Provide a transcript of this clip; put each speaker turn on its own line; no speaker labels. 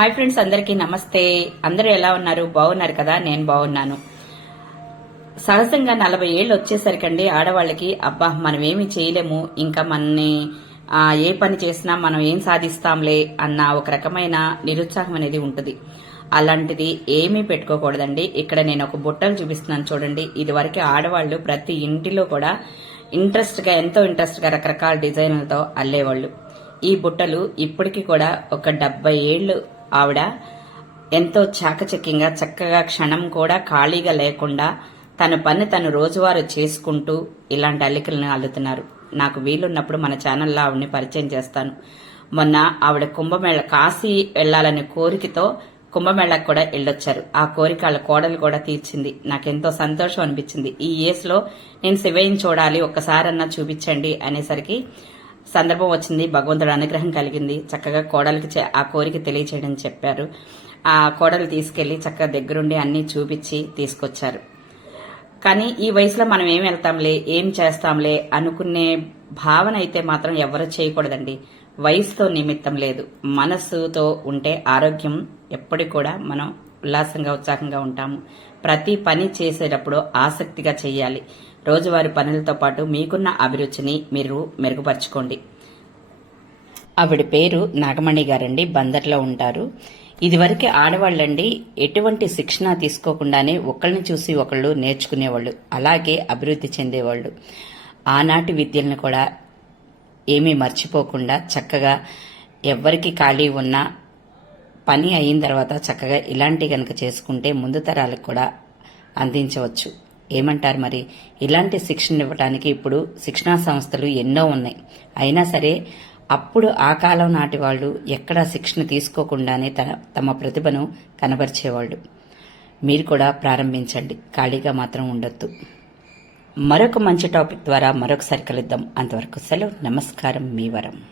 Hi friends అందరికీ నమస్తే. అందరూ ఎలా ఉన్నారు? బాగున్నారు కదా? నేను బాగున్నాను. సహజంగా నలభై ఏళ్ళు వచ్చేసరికండి ఆడవాళ్ళకి అబ్బా మనం ఏమి చేయలేము. ఇంకా మనని ఏ పని చేసినా మనం ఏం సాధిస్తాంలే అన్న ఒక రకమైన నిరుత్సాహం అనేది ఉంటుంది. అలాంటిది ఏమీ పెట్టుకోకూడదండి. ఇక్కడ నేను ఒక బుట్టలు చూపిస్తున్నాను చూడండి. ఇది వరకు ఆడవాళ్ళు ప్రతి ఇంటిలో కూడా ఇంట్రెస్ట్గా ఎంతో ఇంట్రెస్ట్గా రకరకాల డిజైన్లతో అల్లేవాళ్ళు. ఈ బుట్టలు ఇప్పటికీ కూడా ఒక డెబ్బై ఏళ్ళు ఆవిడ ఎంతో చాకచక్యంగా చక్కగా క్షణం కూడా ఖాళీగా లేకుండా తన పని తను రోజువారు చేసుకుంటూ ఇలాంటి అల్లికలను అల్లుతున్నారు. నాకు వీలున్నప్పుడు మన ఛానల్లో ఆవిడని పరిచయం చేస్తాను. మొన్న ఆవిడ కుంభమేళ కాశీ వెళ్ళాలనే కోరికతో కుంభమేళకు కూడా వెళ్ళొచ్చారు. ఆ కోరిక వాళ్ళ కోడలు కూడా తీర్చింది. నాకెంతో సంతోషం అనిపించింది. ఈ ఏస్లో నేను శివయ్యని చూడాలి ఒక్కసారన్నా చూపించండి అనేసరికి సందర్భం వచ్చింది. భగవంతుడు అనుగ్రహం కలిగింది. చక్కగా కోడలికి ఆ కోరిక తెలియచేయడం చెప్పారు. ఆ కోడలు తీసుకెళ్ళి చక్కగా దగ్గరుండి అన్ని చూపించి తీసుకొచ్చారు. కానీ ఈ వయసులో మనం ఏం వెళ్తాంలే ఏం చేస్తాంలే అనుకునే భావన అయితే మాత్రం ఎవరు చేయకూడదండి. వయసుతో నిమిత్తం లేదు. మనస్సుతో ఉంటే ఆరోగ్యం ఎప్పటికి కూడా మనం ఉల్లాసంగా ఉత్సాహంగా ఉంటాము. ప్రతి పని చేసేటప్పుడు ఆసక్తిగా చేయాలి. రోజువారి పనులతో పాటు మీకున్న అభిరుచిని మీరు మెరుగుపరచుకోండి. ఆవిడ పేరు నాగమణి గారండి. బందర్లో ఉంటారు. ఇదివరకు ఆడవాళ్ళండి. ఎటువంటి శిక్షణ తీసుకోకుండానే ఒకళ్ళని చూసి ఒకళ్ళు నేర్చుకునేవాళ్ళు. అలాగే అభివృద్ధి చెందేవాళ్ళు. ఆనాటి విద్యలను కూడా ఏమీ మర్చిపోకుండా చక్కగా ఎవ్వరికి ఖాళీ ఉన్నా పని అయిన తర్వాత చక్కగా ఇలాంటి కనుక చేసుకుంటే ముందు తరాలకు కూడా అందించవచ్చు. ఏమంటారు మరి? ఇలాంటి శిక్షణ ఇవ్వడానికి ఇప్పుడు శిక్షణా సంస్థలు ఎన్నో ఉన్నాయి. అయినా సరే అప్పుడు ఆ కాలం నాటి వాళ్ళు ఎక్కడా శిక్షణ తీసుకోకుండానే తన తమ ప్రతిభను కనబరిచేవాళ్ళు. మీరు కూడా ప్రారంభించండి. ఖాళీగా మాత్రం ఉండొద్దు. మరొక మంచి టాపిక్ ద్వారా మరొకసారి కలుద్దాం అంతవరకు సెలవు. నమస్కారం. మీ వరం.